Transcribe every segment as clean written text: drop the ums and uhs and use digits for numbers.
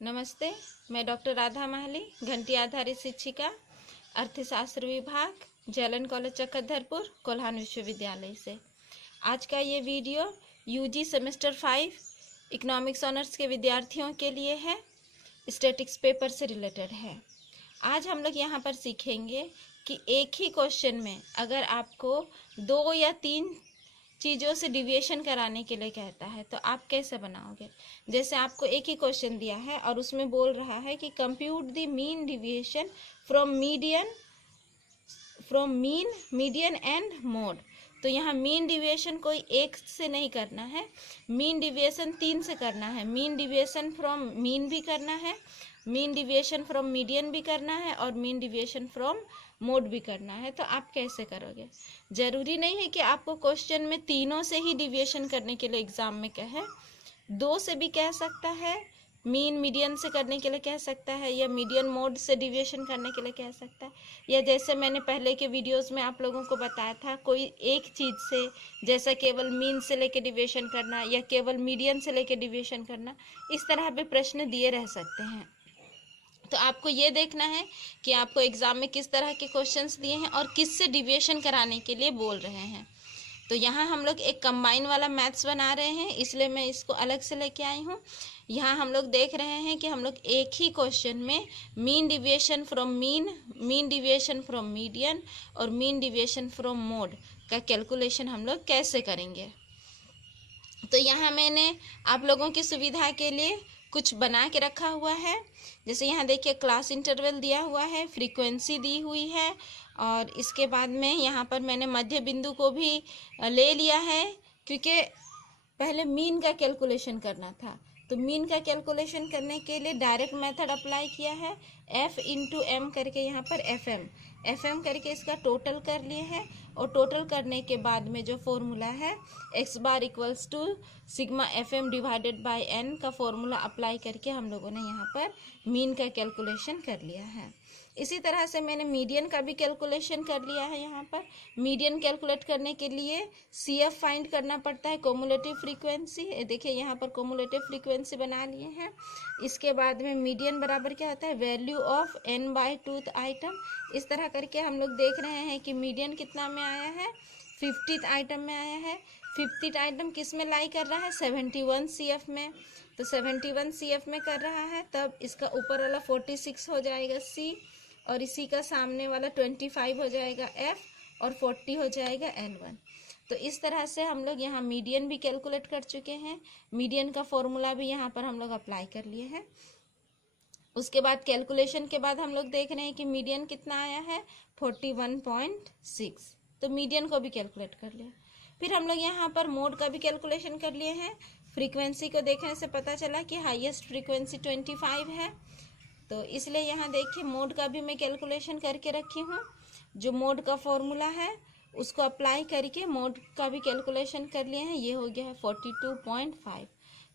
नमस्ते, मैं डॉक्टर राधा माहली, घंटी आधारित शिक्षिका, अर्थशास्त्र विभाग, जलन कॉलेज चक्रधरपुर, कोल्हान विश्वविद्यालय से। आज का ये video UG semester 5 economics honours के विद्यार्थियों के लिए है, स्टैटिक्स पेपर से रिलेटेड है। आज हम लोग यहाँ पर सीखेंगे कि एक ही क्वेश्चन में अगर आपको 2 या 3 चीज़ों से डिविएशन कराने के लिए कहता है तो आप कैसे बनाओगे। जैसे आपको एक ही क्वेश्चन दिया है और उसमें बोल रहा है कि compute the mean deviation from median and mode. तो यहाँ मीन डिविएशन कोई एक से नहीं करना है, मीन डिविएशन 3 से करना है। मीन डिविएशन फ्रॉम मीन भी करना है, मीन डिविएशन फ्रॉम मीडियन भी करना है और मीन डिविएशन फ्रॉम मोड भी करना है। तो आप कैसे करोगे? जरूरी नहीं है कि आपको क्वेश्चन में तीनों से ही डिविएशन करने के लिए एग्जाम में कहे, 2 से भी कह सकता है, मीन मीडियन से करने के लिए कह सकता है, या मीडियन मोड से डिविएशन करने के लिए कह सकता है, या जैसे मैंने पहले के वीडियोस में आप लोगों को बताया था, कोई एक चीज़ से, जैसा केवल मीन से लेके डिविएशन करना या केवल मीडियन से लेके डिविएशन करना, इस तरह पे प्रश्न दिए रह सकते हैं। तो आपको ये देखना है कि आपको एग्ज़ाम में किस तरह के क्वेश्चंस दिए हैं और किस से डिविएशन कराने के लिए बोल रहे हैं। तो यहाँ हम लोग एक कंबाइन वाला मैथ्स बना रहे हैं, इसलिए मैं इसको अलग से लेके आई हूँ। यहाँ हम लोग देख रहे हैं कि हम लोग एक ही क्वेश्चन में mean deviation from mean deviation from median और मीन डिविएशन फ्रॉम मोड का कैलकुलेशन हम लोग कैसे करेंगे। तो यहाँ मैंने आप लोगों की सुविधा के लिए कुछ बना के रखा हुआ है। जैसे यहाँ देखिए क्लास इंटरवल दिया हुआ है, फ्रीक्वेंसी दी हुई है, और इसके बाद में यहाँ पर मैंने मध्य बिंदु को भी ले लिया है, क्योंकि पहले मीन का कैलकुलेशन करना था। तो मीन का कैलकुलेशन करने के लिए डायरेक्ट मेथड अप्लाई किया है, एफ इंटू एम करके यहाँ पर एफ एम करके इसका टोटल कर लिए हैं, और टोटल करने के बाद में जो फॉर्मूला है X bar equals to sigma F M divided by N का फॉर्मूला अप्लाई करके हम लोगों ने यहाँ पर मीन का कैलकुलेशन कर लिया है। इसी तरह से मैंने मीडियन का भी कैलकुलेशन कर लिया है। यहाँ पर मीडियन कैलकुलेट करने के लिए सी एफ फाइंड करना पड़ता है, कोमुलेटिव फ्रीक्वेंसी। देखिए यहाँ पर कोमुलेटिव फ्रीक्वेंसी बना लिए हैं। इसके बाद में मीडियन बराबर क्या होता है, value of n by 2th item. इस तरह करके हम लोग देख रहे हैं कि मीडियन कितना में आया है, 50th आइटम में आया है। 50th आइटम किस में लाई कर रहा है, 71 CF में। तो 71 CF में कर रहा है, तब इसका ऊपर वाला 46 हो जाएगा C, और इसी का सामने वाला 25 हो जाएगा F, और 40 हो जाएगा N1। तो इस तरह से हम लोग यहाँ मीडियन भी कैलकुलेट कर चुके हैं, मीडियन का फॉर्मूला भी यहाँ पर हम लोग अप्लाई कर लिए हैं। उसके बाद कैलकुलेशन के बाद हम लोग देख रहे हैं कि मीडियन कितना आया है, 41.6। तो मीडियन को भी कैलकुलेट कर लिया। फिर हम लोग यहाँ पर मोड का भी कैलकुलेशन कर लिए हैं। फ्रीक्वेंसी को देखने से पता चला कि हाईएस्ट फ्रीक्वेंसी 25 है, तो इसलिए यहाँ देखिए मोड का भी मैं कैलकुलेशन करके रखी हूँ। जो मोड का फॉर्मूला है उसको अप्लाई करके मोड का भी कैलकुलेशन कर लिए हैं, ये हो गया है 42.5।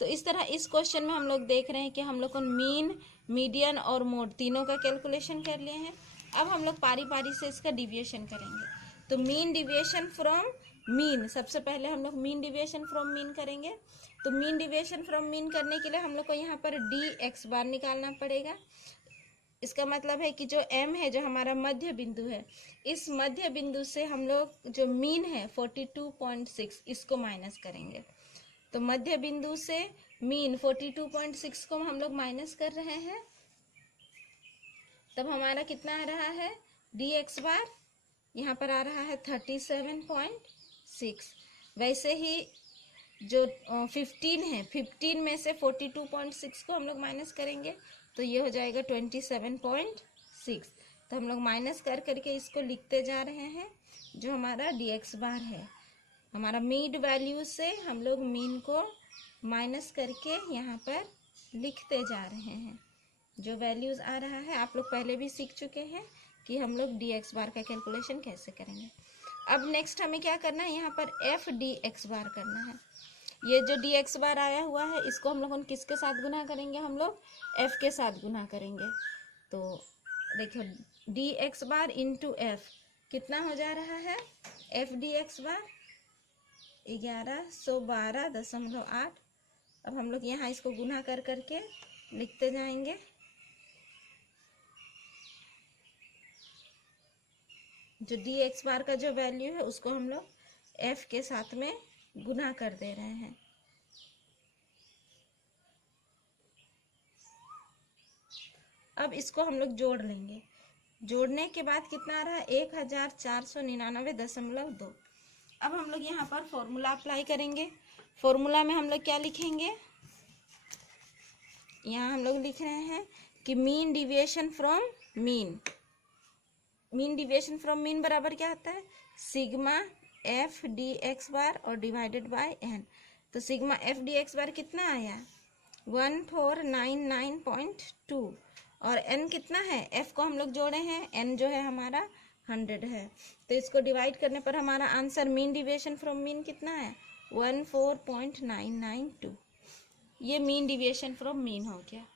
तो इस तरह इस क्वेश्चन में हम लोग देख रहे हैं कि हम लोग को मीन, मीडियन और मोड तीनों का कैलकुलेशन कर लिए हैं। अब हम लोग पारी पारी से इसका डिविएशन करेंगे। तो मीन डिविएशन फ्रॉम मीन, सबसे पहले हम लोग मीन डिविएशन फ्रॉम मीन करेंगे। तो मीन डिविएशन फ्रॉम मीन करने के लिए हम लोग को यहाँ पर डी एक्स बार निकालना पड़ेगा। इसका मतलब है कि जो m है, जो हमारा मध्य बिंदु है, इस मध्य बिंदु से हम लोग जो मीन है 42.6 इसको माइनस करेंगे। तो मध्य बिंदु से मीन 42.6 को हम लोग माइनस कर रहे हैं, तब हमारा कितना आ रहा है, डी एक्स बार यहाँ पर आ रहा है 37.6। वैसे ही जो 15 है, 15 में से 42.6 को हम लोग माइनस करेंगे, तो ये हो जाएगा 27.6। तो हम लोग माइनस कर करके इसको लिखते जा रहे हैं। जो हमारा डी एक्स बार है, हमारा मीड वैल्यू से हम लोग मीन को माइनस करके यहाँ पर लिखते जा रहे हैं। जो वैल्यूज़ आ रहा है आप लोग पहले भी सीख चुके हैं कि हम लोग डी एक्स बार का कैलकुलेशन कैसे करेंगे। अब नेक्स्ट हमें क्या करना है, यहाँ पर एफ डी एक्स बार करना है। ये जो डी एक्स बार आया हुआ है इसको हम लोग किसके साथ गुना करेंगे, हम लोग एफ के साथ गुना करेंगे। तो देखो D x bar into F कितना हो जा रहा है, एफ डी एक्स बार 1112.8। अब हम लोग यहाँ इसको गुना कर करके लिखते जाएंगे। जो डी एक्स बार का जो वैल्यू है उसको हम लोग एफ के साथ में गुना कर दे रहे हैं। अब इसको हम लोग जोड़ लेंगे। जोड़ने के बाद कितना आ रहा है 1499.2। अब हम लोग यहाँ पर फॉर्मूला अप्लाई करेंगे। फॉर्मूला में हम लोग क्या लिखेंगे, यहाँ हम लोग लिख रहे हैं कि mean deviation from mean. Mean deviation from mean बराबर क्या होता है, सिग्मा एफ डी एक्स बार और डिवाइडेड बाय एन। तो सिग्मा एफ डी एक्स बार कितना आया 1499.2 और n कितना है, f को हम लोग जोड़े हैं, n जो है हमारा 100 है। तो इसको डिवाइड करने पर हमारा answer mean deviation from mean कितना है 14.992। ये मीन डिविएशन फ्रॉम मीन हो गया।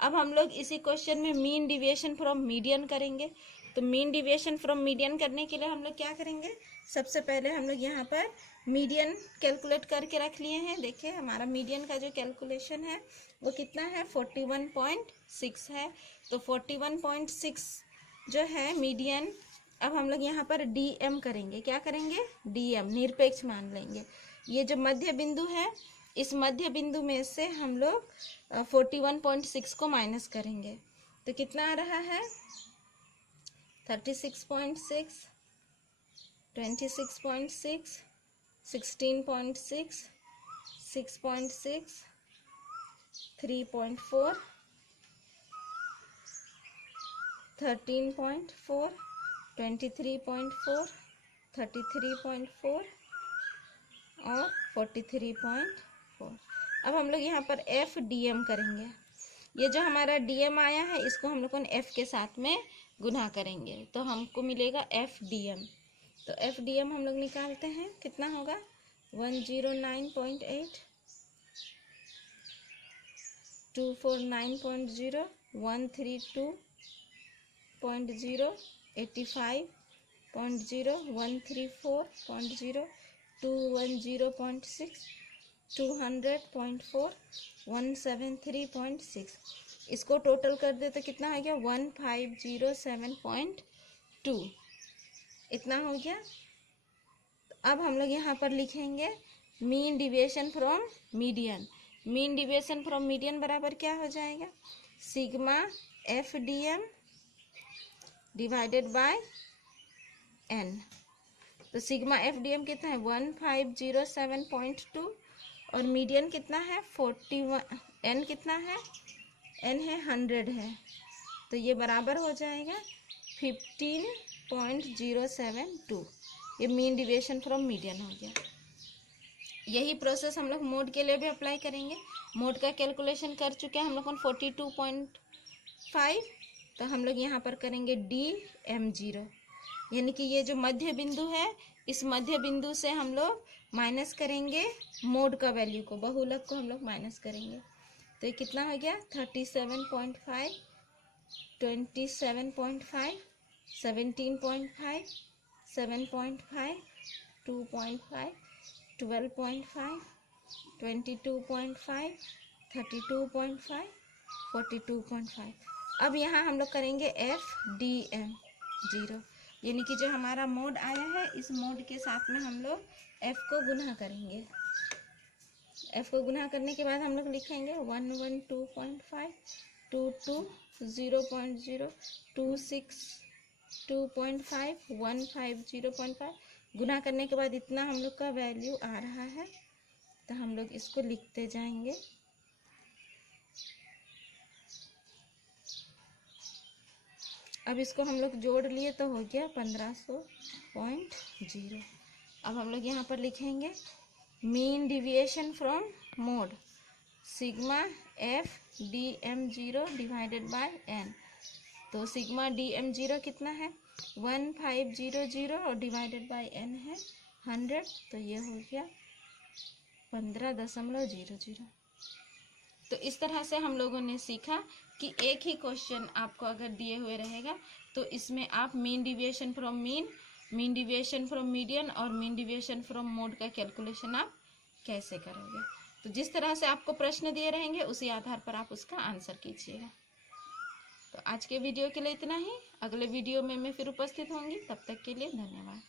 अब हम लोग इसी क्वेश्चन में मीन डिविएशन फ्रॉम मीडियन करेंगे। तो मीन डिविएशन फ्रॉम मीडियन करने के लिए हम लोग क्या करेंगे, सबसे पहले हम लोग यहाँ पर मीडियन कैलकुलेट करके रख लिए हैं। देखिए हमारा मीडियन का जो कैलकुलेशन है वो कितना है 41.6 है। तो 41.6 जो है मीडियन। अब हम लोग यहाँ पर डीएम करेंगे। क्या करेंगे, डीएम निरपेक्ष मान लेंगे। ये जो मध्य बिंदु है इस मध्य बिंदु में से हम लोग 41.6 को माइनस करेंगे। तो कितना आ रहा है 36.6, 26.6, 16.6, 6.6, 3.4, 13.4, 23.4, 33.4 और 43.4। अब हम लोग यहाँ पर एफ डी एम करेंगे। ये जो हमारा डीएम आया है इसको हम लोग एफ के साथ में गुना करेंगे तो हमको मिलेगा एफ डी एम। तो एफ डी एम हम लोग निकालते हैं, कितना होगा 109.8, 249.0, 132.0, 85.0, 134.0, 210.6, 200.4, 173.6। इसको टोटल कर दे तो कितना हो गया 1507.2, इतना हो गया। अब हम लोग यहाँ पर लिखेंगे mean deviation from median. Mean deviation from median बराबर क्या हो जाएगा, sigma F D M divided by N. तो सिग्मा एफ डी एम कितना है 1507.2 और मीडियन कितना है 41, एन कितना है, एन है 100 है। तो ये बराबर हो जाएगा 15.072। ये मीन डिविएशन फ्रॉम मीडियन हो गया। यही प्रोसेस हम लोग मोड के लिए भी अप्लाई करेंगे। मोड का कैलकुलेशन कर चुके हैं हम लोग 42.5। तो हम लोग यहाँ पर करेंगे DM0, यानी कि ये जो मध्य बिंदु है इस मध्य बिंदु से हम लोग माइनस करेंगे मोड का वैल्यू को, बहुलक को हम लोग माइनस करेंगे। तो ये कितना हो गया 37.5, 27.5, 17.5, 7.5, 2.5, 12.5, 22.5, 32.5, 42.5। अब यहाँ हम लोग करेंगे FDM0, यानी कि जो हमारा मोड आया है इस मोड के साथ में हम लोग F को गुना करेंगे। F को गुना करने के बाद हम लोग लिखेंगे 112.5, 22, 0.0, 26, 2.5, 150.5। गुना करने के बाद इतना हम लोग का वैल्यू आ रहा है। तो हम लोग इसको लिखते जाएंगे। अब इसको हम लोग जोड़ लिए तो हो गया 1500.0। अब हम लोग यहाँ पर लिखेंगे mean deviation from mode sigma FDM0 divided by n। तो सिग्मा DM0 कितना है 1500 और डिवाइडेड बाय n है 100। तो ये हो गया 15.00। तो इस तरह से हम लोगों ने सीखा कि एक ही क्वेश्चन आपको अगर दिए हुए रहेगा तो इसमें आप mean deviation from mean, mean deviation from median और मीन डिविएशन फ्रॉम मोड का कैलकुलेशन आप कैसे करोगे। तो जिस तरह से आपको प्रश्न दिए रहेंगे उसी आधार पर आप उसका आंसर कीजिएगा। तो आज के वीडियो के लिए इतना ही। अगले वीडियो में मैं फिर उपस्थित होंगी, तब तक के लिए धन्यवाद।